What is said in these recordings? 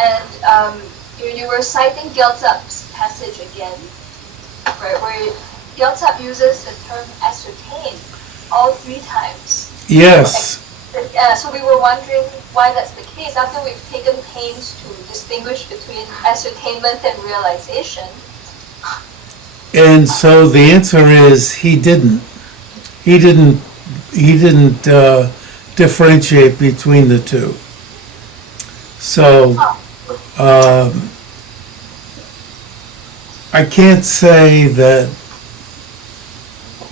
And you were citing Gyaltsab's passage again, right, where Gyaltsab uses the term ascertain all 3 times. Yes. So we were wondering why that's the case. After we've taken pains to distinguish between ascertainment and realization. And so the answer is he didn't. He didn't differentiate between the two. So I can't say that.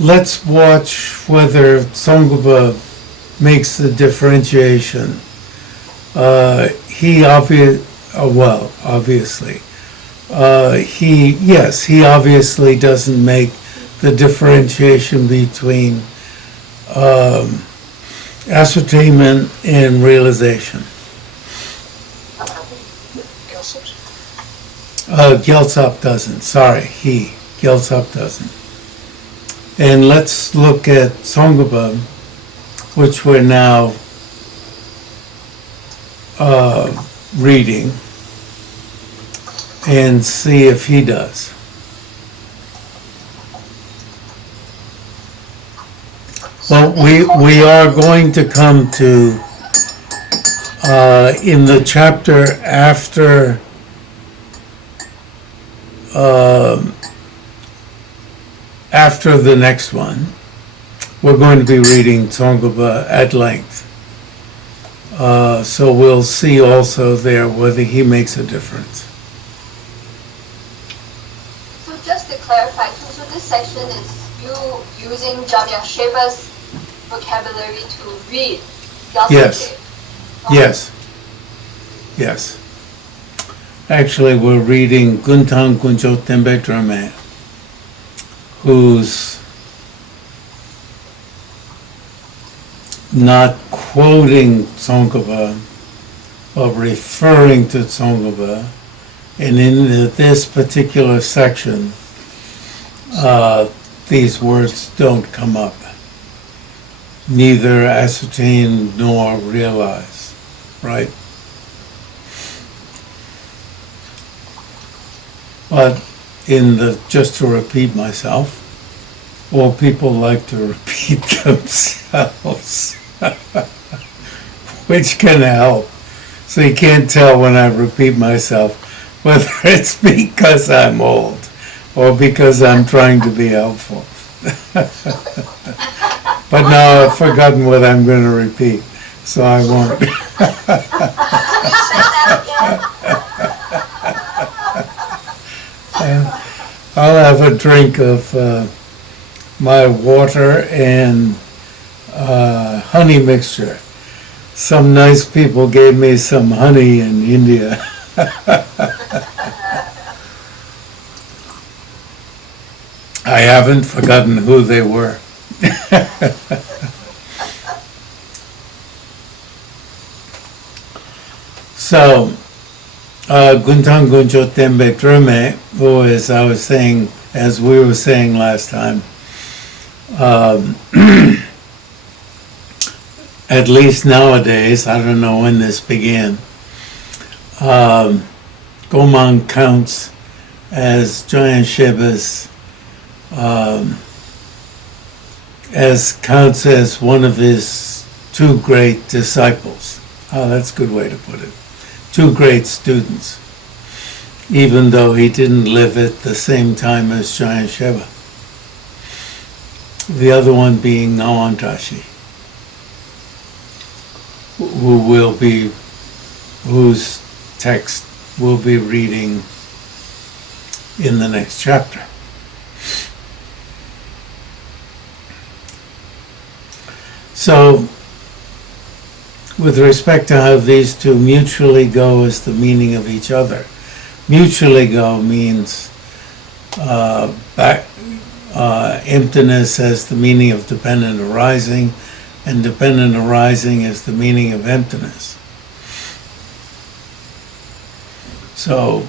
Let's watch whether Tsongkhapa makes the differentiation. He obviously. He obviously doesn't make the differentiation between ascertainment and realization. Gyaltsab doesn't. Sorry, Gyaltsab doesn't. And let's look at Tsongkhapa, which we're now reading, and see if he does. Well, we are going to come to, in the chapter after the next one, we're going to be reading Tsongkhapa at length. So we'll see also there whether he makes a difference. So just to clarify, so this section is you using Jamyasheva's vocabulary to read Gyaltsab. Yes. Yes. Yes. Actually, we're reading Guntang Kuncho Tembe Drame, who's not quoting Tsongkhapa, but referring to Tsongkhapa. And in this particular section, these words don't come up. Neither ascertain nor realize, right? But just to repeat myself, well, people like to repeat themselves, which can help. So you can't tell when I repeat myself whether it's because I'm old or because I'm trying to be helpful. But now I've forgotten what I'm going to repeat, so I won't. I'll have a drink of my water and honey mixture. Some nice people gave me some honey in India. I haven't forgotten who they were. So, Guntang Guncho Tembe Trume, who, as we were saying last time, at least nowadays, I don't know when this began, Gomang counts as Giant Sheba's, counts as one of his 2 great disciples. Oh, that's a good way to put it. 2 great students, even though he didn't live at the same time as Giant Sheba. The other one being Ngag-wang-tra-shi, whose text we'll be reading in the next chapter. So, with respect to how these two mutually go as the meaning of each other, mutually go means emptiness as the meaning of dependent arising, and dependent arising as the meaning of emptiness. So,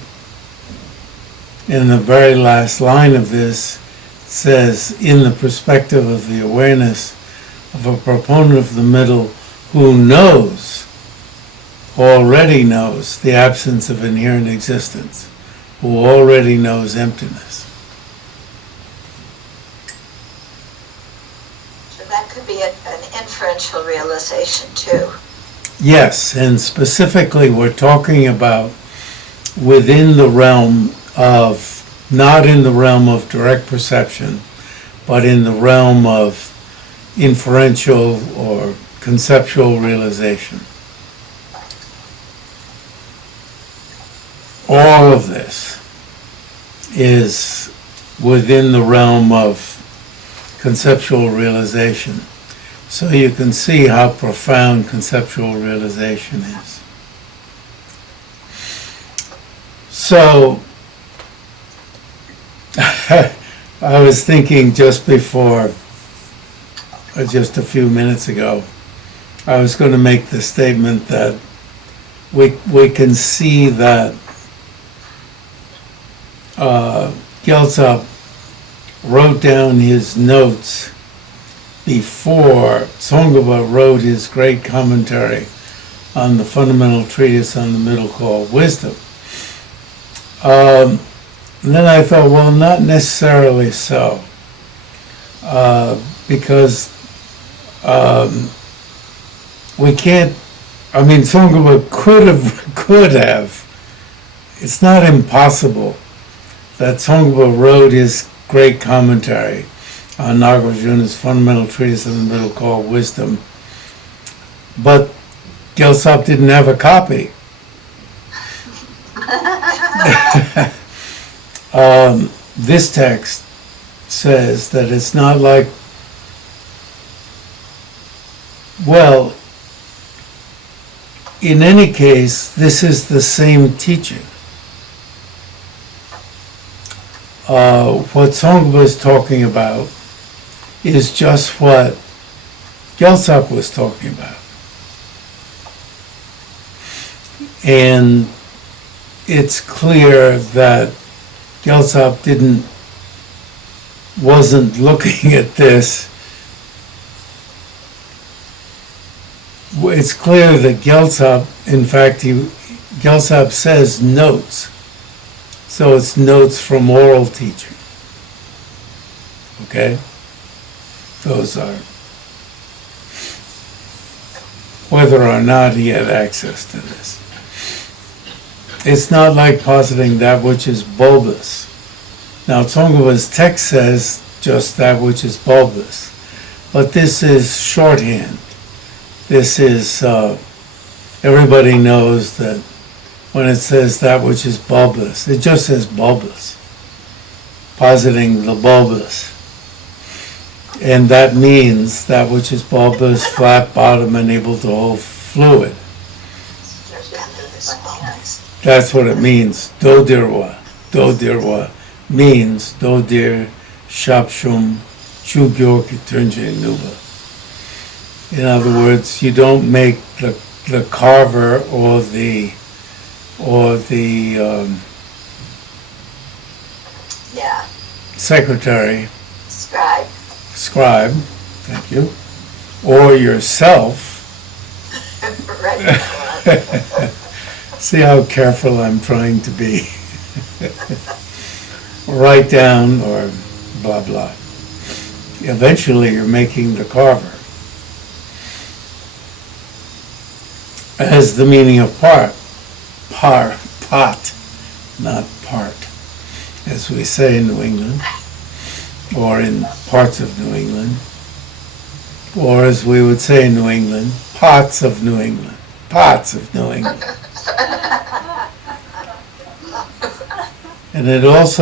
in the very last line of this, it says, in the perspective of the awareness of a proponent of the middle who knows who already knows the absence of inherent existence, who already knows emptiness. So that could be an inferential realization too. Yes, and specifically we're talking about within the realm of, not in the realm of direct perception, but in the realm of inferential or conceptual realization. All of this is within the realm of conceptual realization. So you can see how profound conceptual realization is. So, I was thinking just before, just a few minutes ago, I was going to make the statement that we can see that Gyaltsab wrote down his notes before Tsongkhapa wrote his great commentary on the fundamental treatise on the middle called Wisdom. And then I thought, well, not necessarily so, because we can't. I mean, Tsongkhapa could have. It's not impossible that Tsongkhapa wrote his great commentary on Nagarjuna's fundamental treatise in the middle called Wisdom, but Gyaltsab didn't have a copy. This text says that it's not like, well, in any case, this is the same teaching. What Tsongkhapa is talking about is just what Gyaltsab was talking about. And it's clear that Gyaltsab wasn't looking at this. It's clear that Gyaltsab, in fact, Gyaltsab says notes. So it's notes from oral teaching. Okay? Those are. Whether or not he had access to this. It's not like positing that which is bulbous. Now, Tsongkhapa's text says just that which is bulbous. But this is shorthand. This is, everybody knows that when it says that which is bulbous, it just says bulbous, positing the bulbous. And that means that which is bulbous, flat bottom, and able to hold fluid. That's what it means. Dodirwa. Dodirwa means Dodir Shapshum Chugyo Kiturnje Nuba. In other words, you don't make the carver or the secretary, scribe, thank you, or yourself. See how careful I'm trying to be. Write down or blah blah. Eventually you're making the carver. As the meaning of part, pot, not part, as we say in New England, or in parts of New England, or as we would say in New England, pots of New England, pots of New England. And it is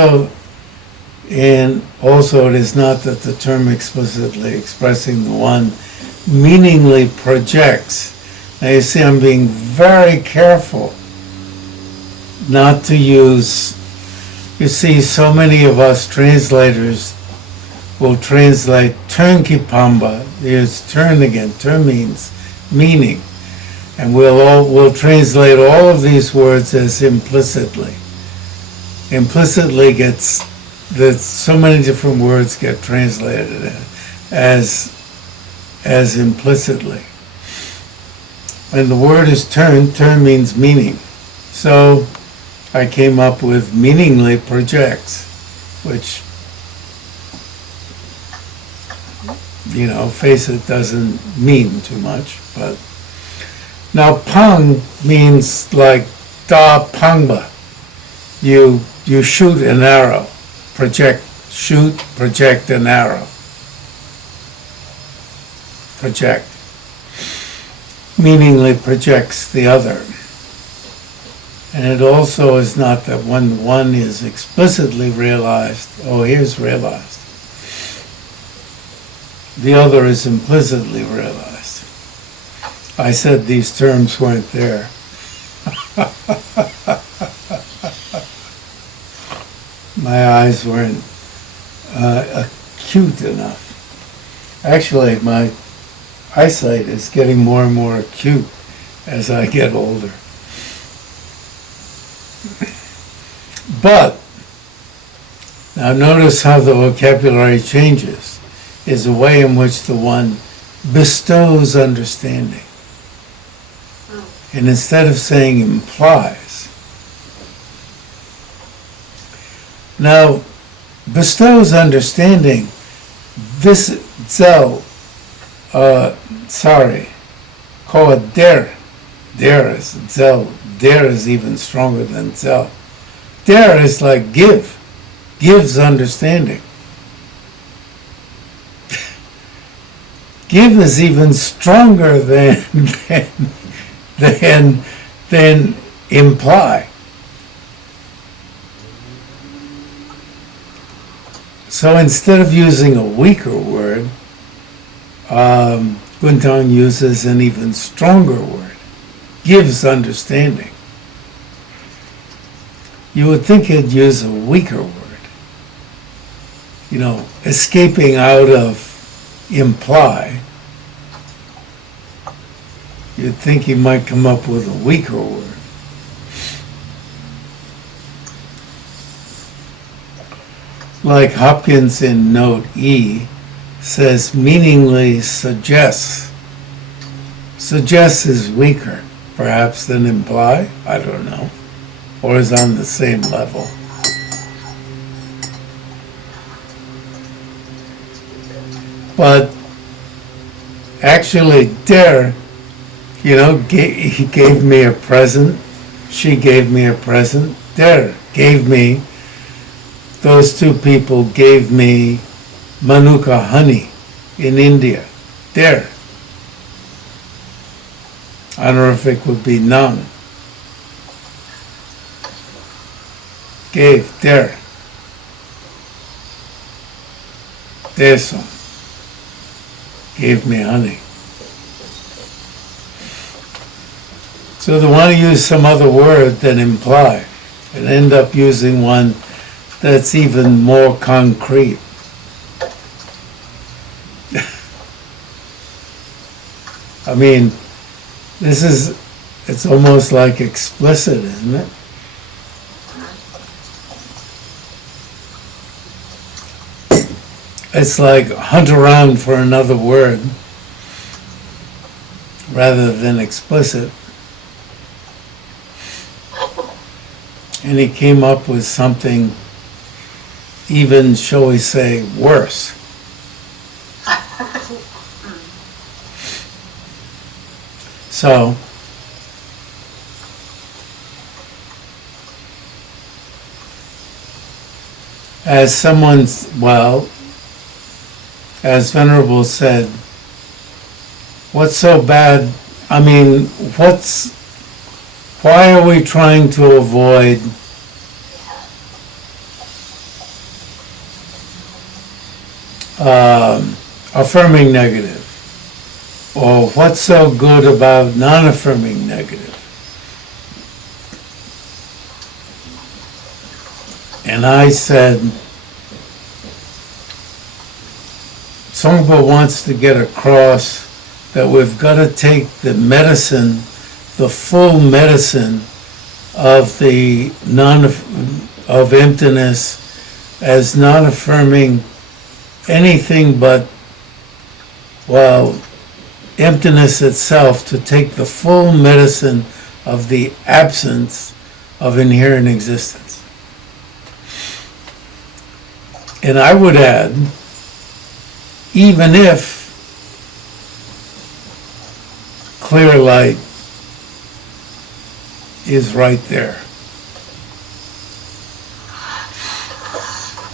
not that the term explicitly expressing the one meaningly projects. Now you see, I'm being very careful not to use, you see, so many of us translators will translate turnkipamba, there's turn again, turn means meaning, and we'll translate all of these words as implicitly. Implicitly gets, that so many different words get translated as implicitly. And the word is turn. Turn means meaning. So I came up with meaningly projects, which, face it, doesn't mean too much. But now pang means like da pangba. You shoot an arrow. Project an arrow. Project. Meaningly projects the other. And it also is not that when one is explicitly realized, here's realized. The other is implicitly realized. I said these terms weren't there. My eyes weren't acute enough. Actually, my eyesight is getting more and more acute as I get older. But, now notice how the vocabulary changes, is a way in which the one bestows understanding. And instead of saying implies, now bestows understanding, this zel, call it der. Der is zel. Der is even stronger than zel. Der is like gives understanding. Give is even stronger than imply. So instead of using a weaker word, Guntang uses an even stronger word, gives understanding. You would think he'd use a weaker word, escaping out of imply. You'd think he might come up with a weaker word. Like Hopkins in note E says, meaningly suggests. Suggests is weaker, perhaps, than imply, I don't know, or is on the same level. But actually, der, he gave me a present, she gave me a present, der gave me, those two people gave me Manuka honey in India. Der. Honorific would be nang. Gave, der. Deso. Gave me honey. So they want to use some other word than imply and end up using one that's even more concrete. I mean, it's almost like explicit, isn't it? It's like hunt around for another word rather than explicit. And he came up with something even, shall we say, worse. So, as as Venerable said, what's so bad? I mean, why are we trying to avoid affirming negative? Or what's so good about non-affirming negative? And I said, Songpa wants to get across that we've got to take the medicine, the full medicine of the of emptiness as non-affirming anything but, emptiness itself to take the full medicine of the absence of inherent existence. And I would add, even if clear light is right there.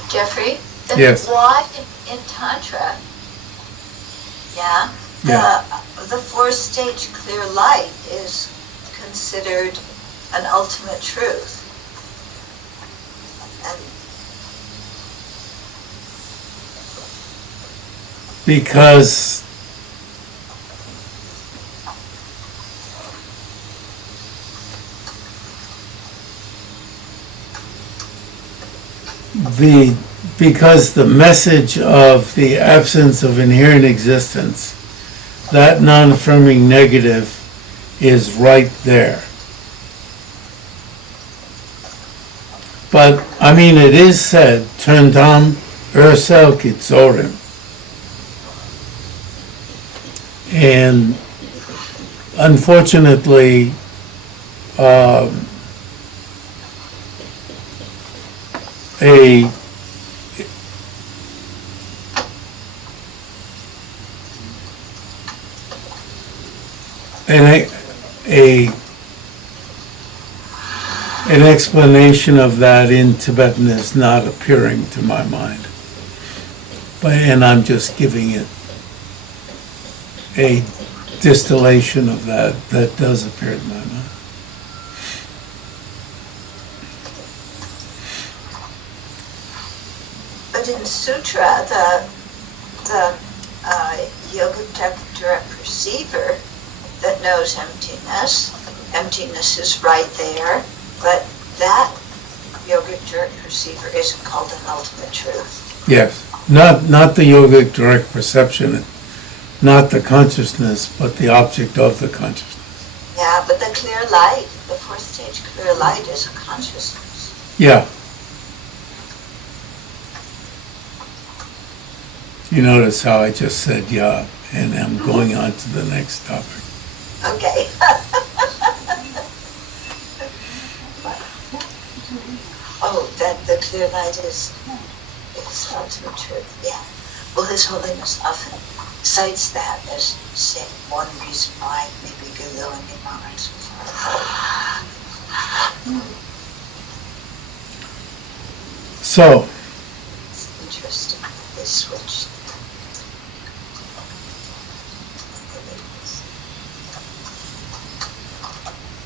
Jeffrey? Yes. Why in Tantra, the fourth-stage clear light is considered an ultimate truth? And Because the message of the absence of inherent existence, that non-affirming negative, is right there. But, I mean, it is said, Töntam Ursel Kitzorim. And unfortunately, an explanation of that in Tibetan is not appearing to my mind. And I'm just giving it a distillation of that does appear to my mind. But in Sutra, the yogic direct perceiver that knows emptiness is right there, but that yogic direct perceiver isn't called an ultimate truth. Yes, not the yogic direct perception, not the consciousness, but the object of the consciousness. Yeah, but the clear light, the fourth stage clear light is a consciousness. Yeah. You notice how I just said yeah, and I'm going on to the next topic. Okay. Oh, that the clear light is ultimate truth, yeah. Well, His Holiness often cites that as saying one reason why maybe Guru and Imam are so far apart. So, It's interesting that they switched.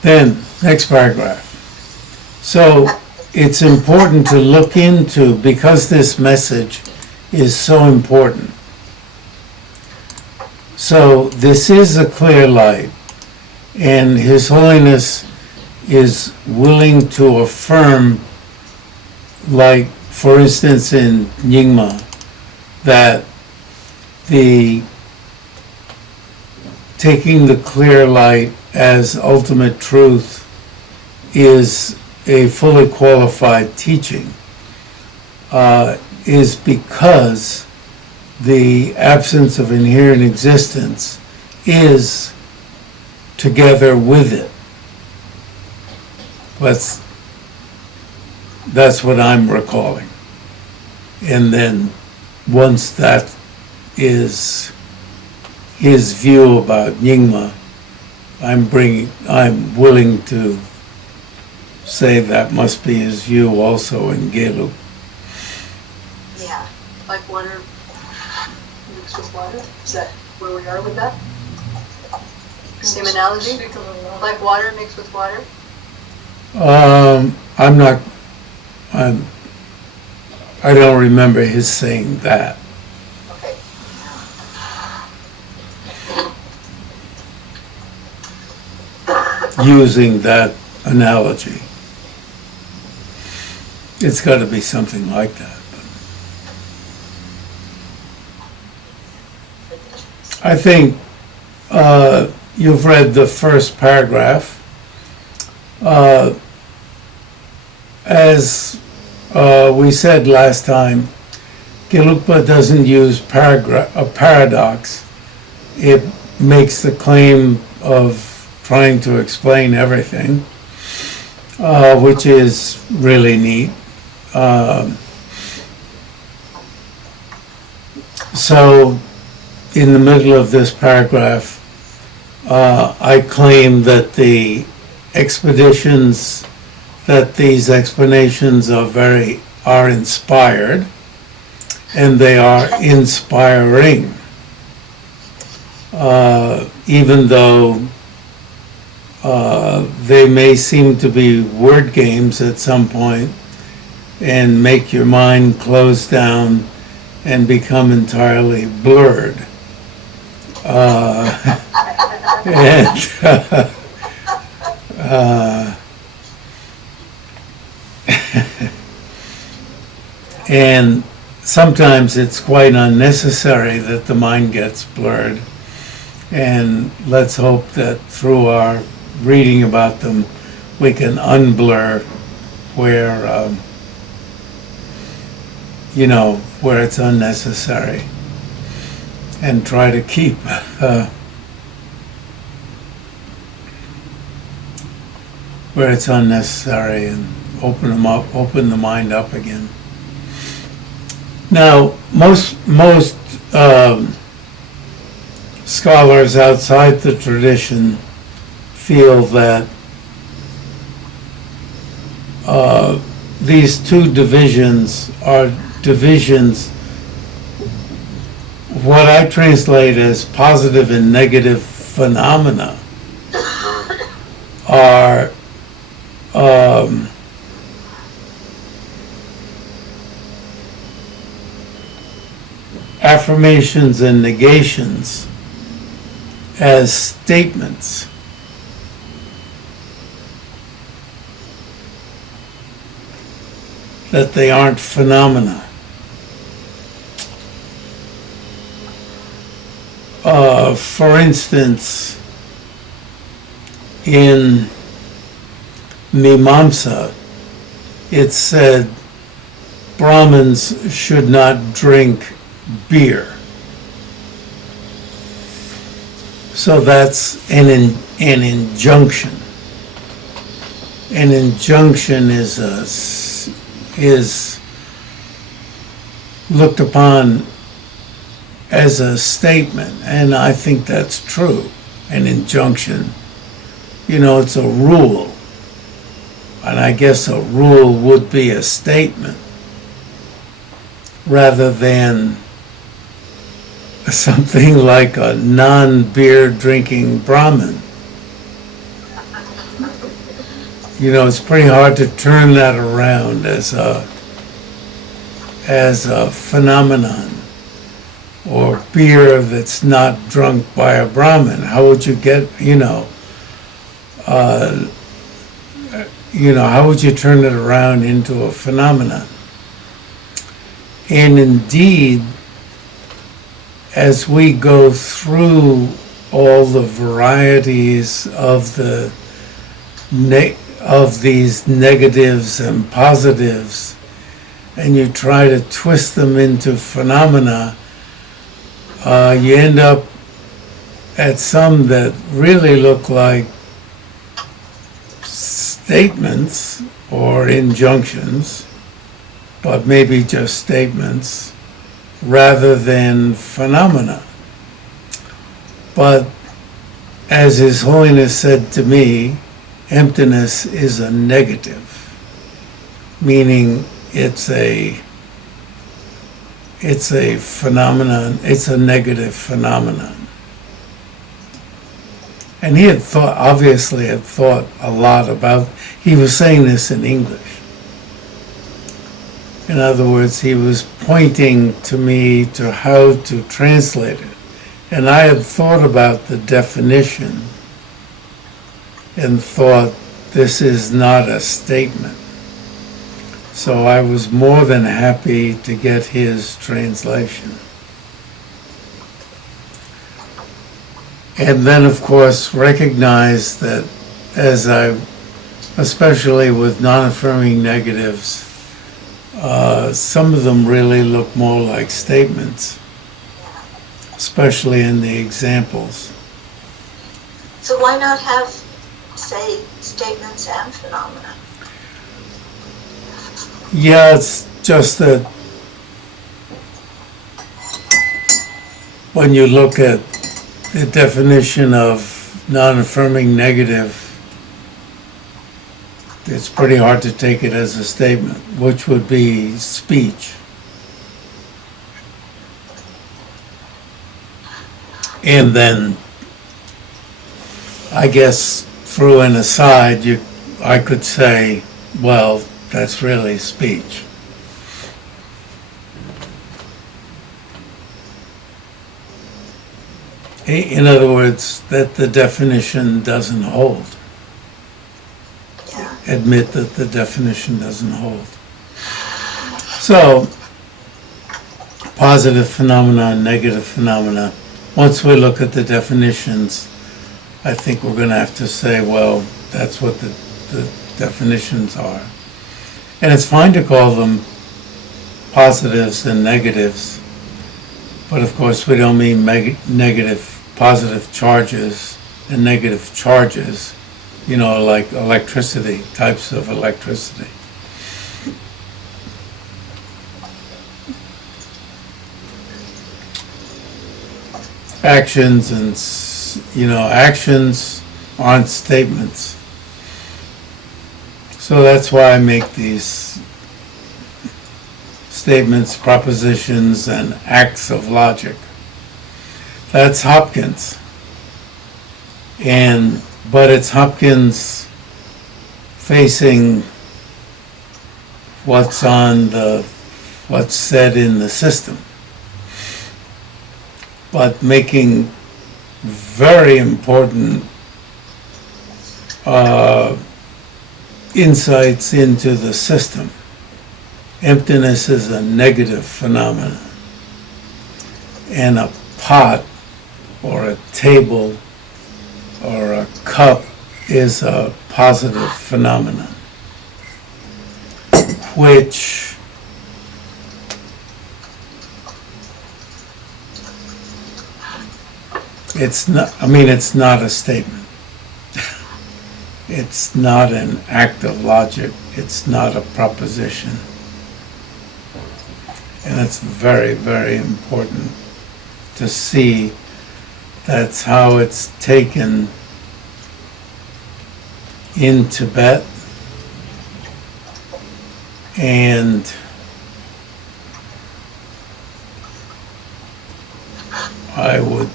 then, next paragraph. So, it's important to look into, because this message is so important. So, this is a clear light, and His Holiness is willing to affirm, like, for instance, in Nyingma, that the taking the clear light as ultimate truth is a fully qualified teaching, is because the absence of inherent existence is together with it. That's what I'm recalling. And then once that is his view about Nyingma, I'm willing to say that must be his view also in Gelug. Yeah. Like water mixed with water? Is that where we are with that? Same analogy? Like water mixed with water? I don't remember his saying that. Okay. Using that analogy. It's got to be something like that. I think you've read the first paragraph. As we said last time, Gelugpa doesn't use a paradox. makes the claim of trying to explain everything, which is really neat. So, in the middle of this paragraph, I claim that these explanations are inspired, and they are inspiring, even though they may seem to be word games at some point and make your mind close down and become entirely blurred. And sometimes it's quite unnecessary that the mind gets blurred. And let's hope that through our reading about them, we can unblur where, where it's unnecessary, and try to keep where it's unnecessary, and open the mind up again. Now, most scholars outside the tradition feel that these two divisions are divisions, what I translate as positive and negative phenomena, are affirmations and negations as statements. That they aren't phenomena. For instance, in Mimamsa, it said Brahmins should not drink beer. So that's an injunction. An injunction is looked upon as a statement, and I think that's true. An injunction, it's a rule, and I guess a rule would be a statement rather than something like a non-beer drinking Brahmin. It's pretty hard to turn that around as a phenomenon, or beer that's not drunk by a Brahmin. How would you get, how would you turn it around into a phenomenon? And indeed, as we go through all the varieties of these negatives and positives, and you try to twist them into phenomena, you end up at some that really look like statements or injunctions, but maybe just statements rather than phenomena. But as His Holiness said to me, emptiness is a negative, meaning it's a phenomenon, it's a negative phenomenon. And he obviously had thought a lot about, he was saying this in English. In other words, he was pointing to me to how to translate it. And I had thought about the definition and thought, this is not a statement. So I was more than happy to get his translation. And then, of course, recognize that especially with non-affirming negatives, some of them really look more like statements, especially in the examples. So why not have, say, statements and phenomena? Yeah, it's just that when you look at the definition of non-affirming negative, it's pretty hard to take it as a statement, which would be speech. And then, I guess, through an aside, I could say, well, that's really speech. In other words, that the definition doesn't hold. Yeah. Admit that the definition doesn't hold. So, positive phenomena, negative phenomena. Once we look at the definitions, I think we're going to have to say, well, that's what the definitions are. And it's fine to call them positives and negatives, but of course we don't mean positive charges and negative charges, like electricity, types of electricity. Actions and, actions aren't statements. So that's why I make these statements, propositions, and acts of logic. That's Hopkins. But it's Hopkins facing what's said in the system, but making very important insights into the system. Emptiness is a negative phenomenon, and a pot or a table or a cup is a positive phenomenon, which it's not a statement. It's not an act of logic. It's not a proposition. And it's very, very important to see that's how it's taken in Tibet, and I would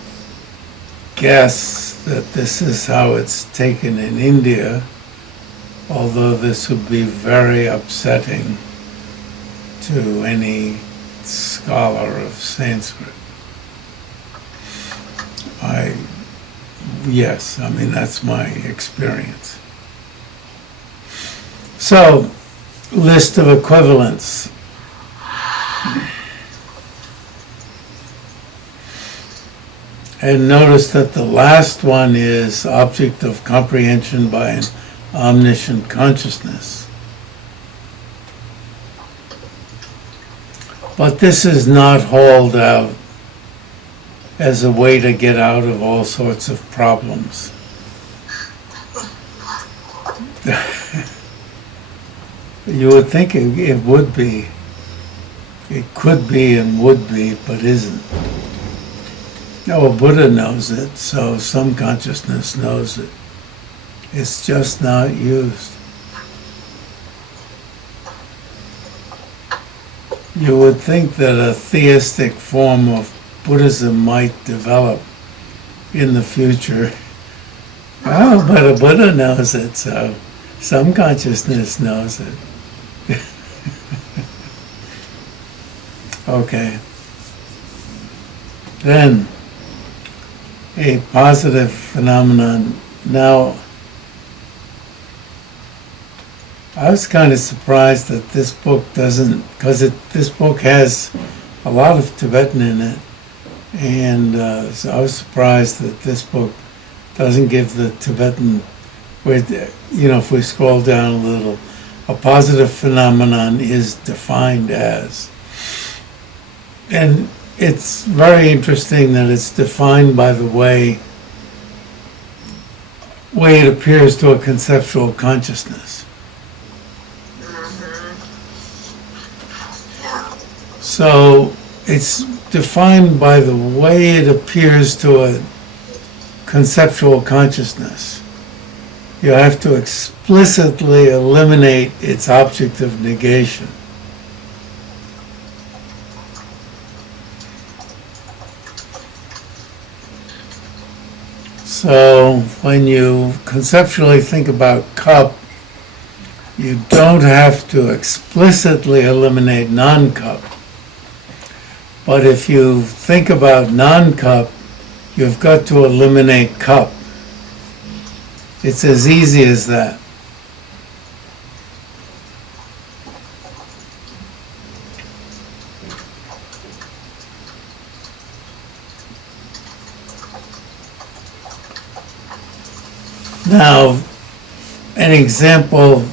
guess that this is how it's taken in India, although this would be very upsetting to any scholar of Sanskrit. That's my experience. So, list of equivalents. And notice that the last one is object of comprehension by an omniscient consciousness. But this is not hauled out as a way to get out of all sorts of problems. You would think it would be. It could be and would be, but isn't. No, Buddha knows it, so some consciousness knows it. It's just not used. You would think that a theistic form of Buddhism might develop in the future. Oh, but a Buddha knows it, so some consciousness knows it. Okay. Then, a positive phenomenon. Now, I was kind of surprised that this book doesn't, because this book has a lot of Tibetan in it, and so I was surprised that this book doesn't give the Tibetan, if we scroll down a little, a positive phenomenon is defined as. And it's very interesting that it's defined by the way way it appears to a conceptual consciousness. Yeah. So it's defined by the way it appears to a conceptual consciousness. You have to explicitly eliminate its object of negation. So when you conceptually think about cup, you don't have to explicitly eliminate non-cup. But if you think about non-cup, you've got to eliminate cup. It's as easy as that. Now, an example,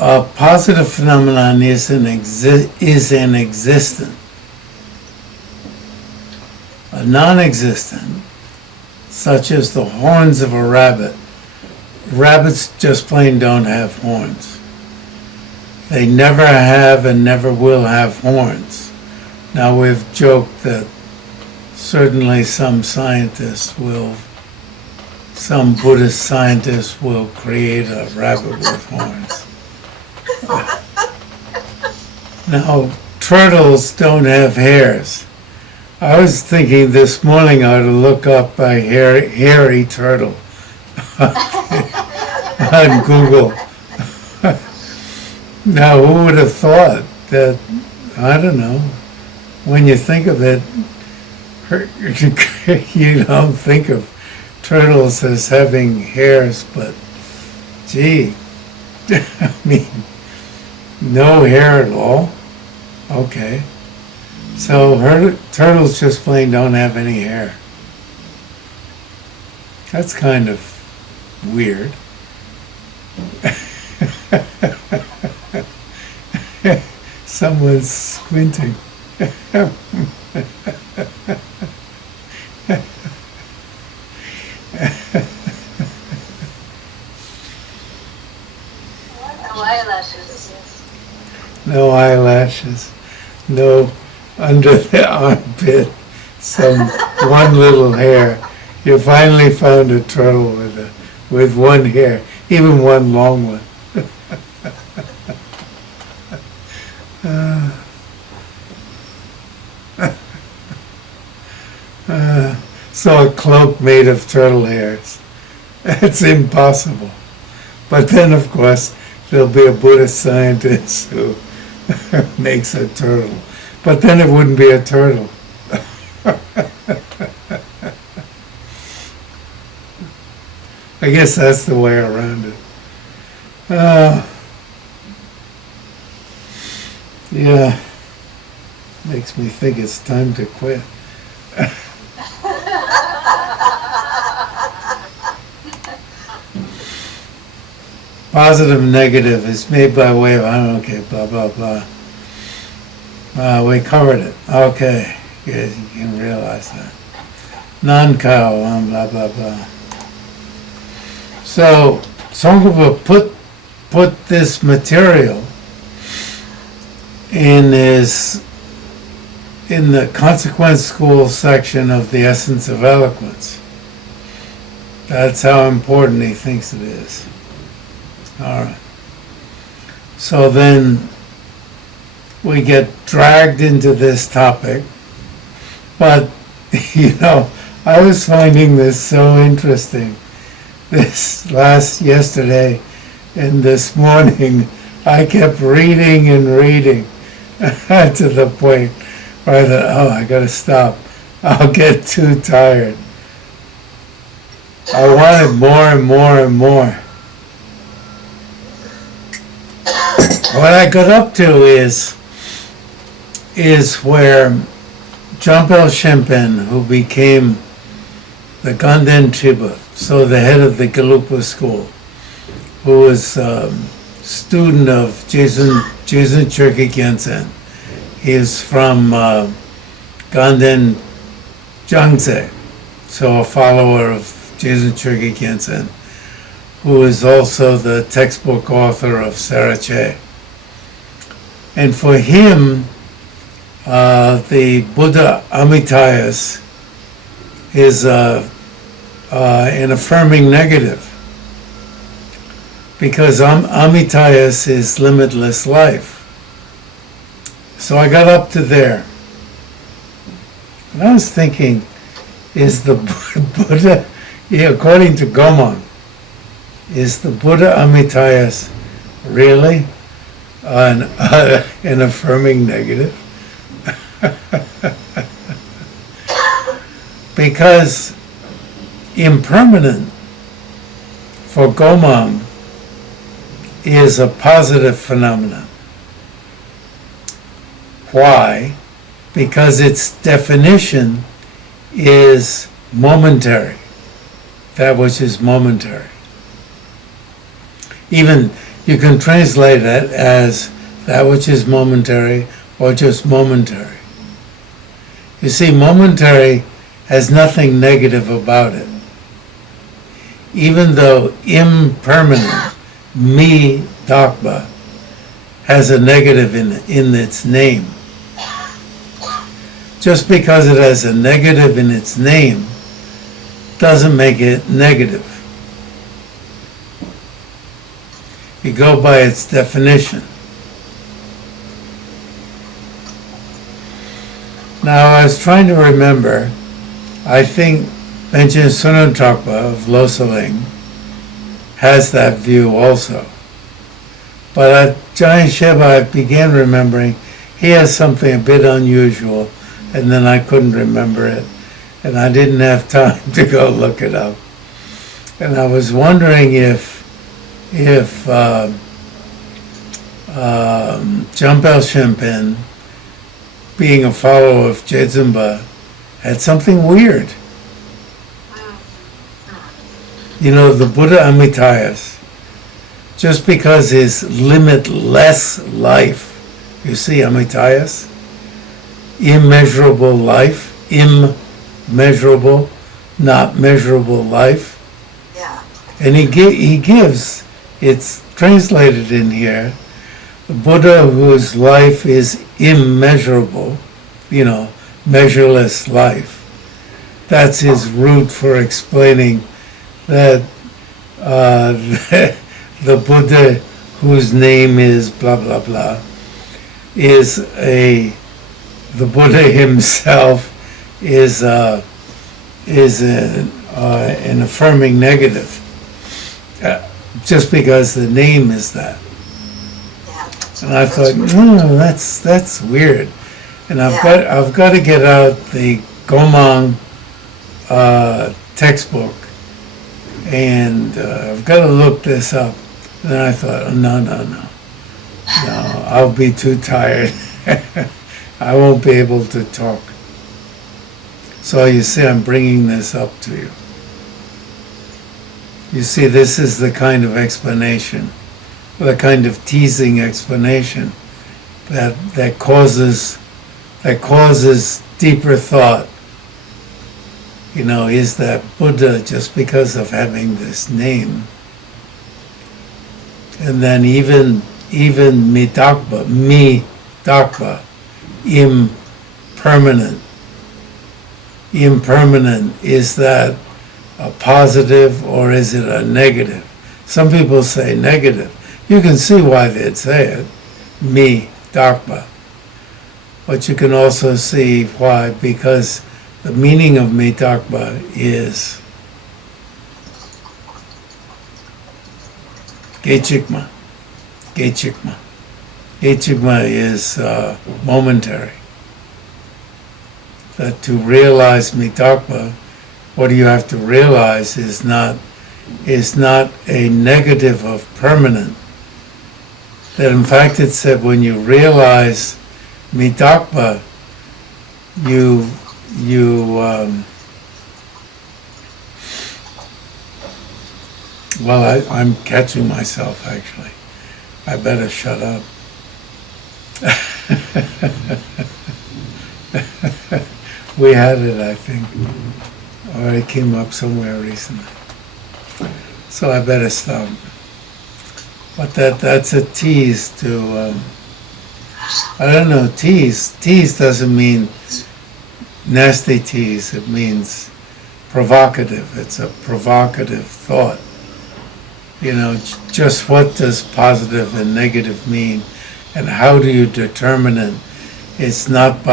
a positive phenomenon is an existent. A non-existent, such as the horns of a rabbit. Rabbits just plain don't have horns. They never have and never will have horns. Now we've joked that certainly some Buddhist scientists will create a rabbit with horns. Now, turtles don't have hairs. I was thinking this morning I ought to look up a hairy turtle on Google. Now, who would have thought that, I don't know, when you think of it, you don't think of turtles as having hairs, but gee, I mean, no hair at all? Okay. So turtles just plain don't have any hair. That's kind of weird. Someone's squinting. No eyelashes. No eyelashes. No under the armpit. Some one little hair. You finally found a turtle with one hair, even one long one. So a cloak made of turtle hairs. It's impossible. But then, of course, there'll be a Buddhist scientist who makes a turtle. But then it wouldn't be a turtle. I guess that's the way around it. Yeah, makes me think it's time to quit. Positive and negative is made by way of, okay, blah, blah, blah. We covered it. Okay, you can realize that. Non-cow, blah, blah, blah. So, Tsongkhapa put this material in the Consequence School section of the Essence of Eloquence. That's how important he thinks it is. All right. So then we get dragged into this topic, but I was finding this so interesting. Yesterday and this morning, I kept reading and reading to the point where I thought, I gotta stop. I'll get too tired. I wanted more and more and more. What I got up to is where Jompo Shenpen, who became the Ganden Chiba, so the head of the Gelugpa school, who was a student of Jesun Churki Gyaltsen. He is from Ganden Jangse, so a follower of Jesun Churki Gyaltsen. who is also the textbook author of Sarache. And for him, the Buddha Amitayas is an affirming negative, because Amitayas is limitless life. So I got up to there. And I was thinking, is the Buddha, according to Gomang, is the Buddha Amitayas really an affirming negative? Because impermanent for Gomang is a positive phenomenon. Why? Because its definition is momentary, that which is momentary. Even you can translate it as that which is momentary or just momentary. You see, momentary has nothing negative about it. Even though impermanent, mi dakpa, has a negative in its name. Just because it has a negative in its name doesn't make it negative. You go by its definition. Now, I was trying to remember, I think Benjamin Sunan Trokpa of Losaling has that view also. But at Giant Sheba, I began remembering he has something a bit unusual, and then I couldn't remember it, and I didn't have time to go look it up. And I was wondering if Jampel Shempen, being a follower of Jedzumba, had something weird. You know, the Buddha Amitayas, just because his limitless life, you see Amitayas, immeasurable life, immeasurable, not measurable life. Yeah. And he gives, it's translated in here, the Buddha whose life is immeasurable, you know, measureless life. That's his root for explaining that the Buddha whose name is blah, blah, blah, is the Buddha himself is an affirming negative, just because the name is that. And I thought, that's weird. And I've got to get out the Gomang textbook, and I've got to look this up. Then I thought, no, I'll be too tired. I won't be able to talk. So you see, I'm bringing this up to you. You see, this is the kind of explanation, the kind of teasing explanation that causes deeper thought. You know, is that Buddha just because of having this name? And then even midakpa, impermanent, is that a positive or is it a negative? Some people say negative. You can see why they'd say it, dakpa. But you can also see why, because the meaning of dakpa is Gechikma. Gechikma is momentary. That to realize midakpa, what you have to realize is not a negative of permanent. That in fact it said when you realize midakpa, I'm catching myself actually. I better shut up. We had it, I think, or it came up somewhere recently. So I better stop. But that's a tease to, I don't know, tease. Tease doesn't mean nasty tease. It means provocative. It's a provocative thought. You know, just what does positive and negative mean, and how do you determine it? It's not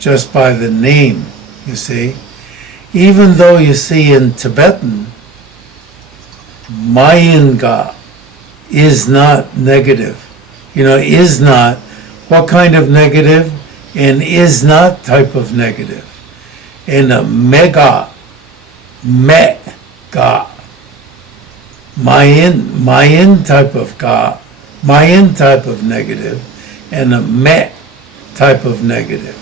just by the name, you see. Even though you see in Tibetan, Mayinga is not negative. You know, is not, what kind of negative? An is not type of negative. And a mega, ga, Mayan type of ga, Mayan type of negative, and a me type of negative.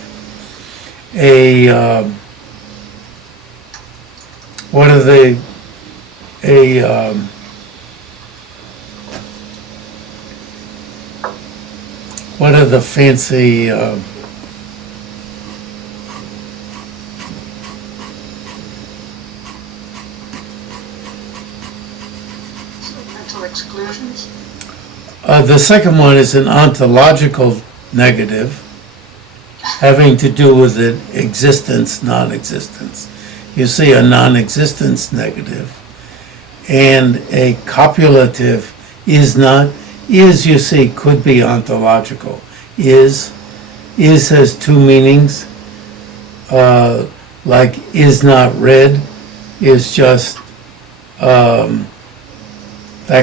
What are they? What are the fancy? Mental exclusions. The second one is an ontological negative, having to do with it, existence, non-existence. You see a non-existence negative, and a copulative is not. Is, you see, could be ontological. Is has two meanings. Like is not red is just that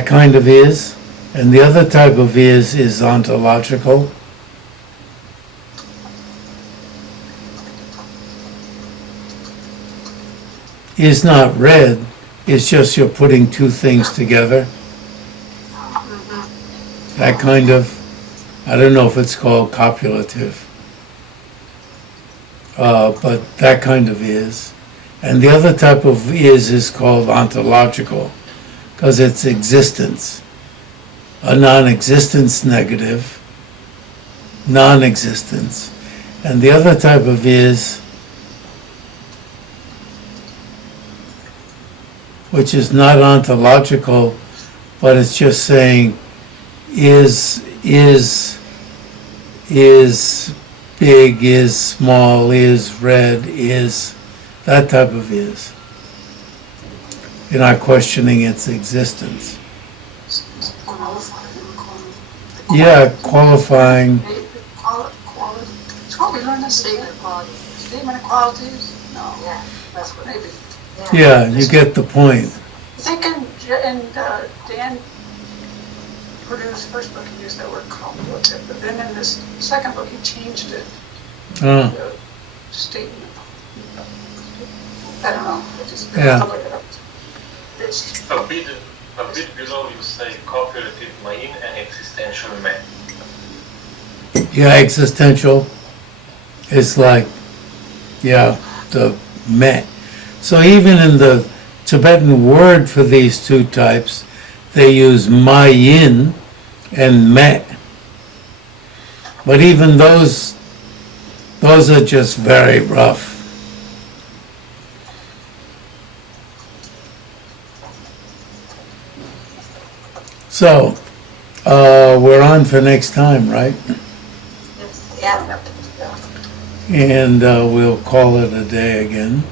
kind of is. And the other type of is ontological. Is not red is just you're putting two things together. That kind of, I don't know if it's called copulative, but that kind of is. And the other type of is called ontological, because it's existence. A non-existence negative, non-existence. And the other type of is, which is not ontological, but it's just saying is big, is small, is red, is that type of is. You're not questioning its existence. Yeah, qualifying. Quality. It's what we learned in statement of qualities. Statement of qualities? No. Yeah. That's what maybe. Yeah, you get the point. I think in Dan Purdue's first book, he used that word copulative, but then in this second book, he changed it. Oh, The statement. I don't know. I just Yeah. have to look it up. It's A bit below you say copulative main and existential me. yeah, existential is like, yeah, the me. So even in the Tibetan word for these two types, they use mayin and me. But even those are just very rough. So, we're on for next time, right? Yeah. And we'll call it a day again.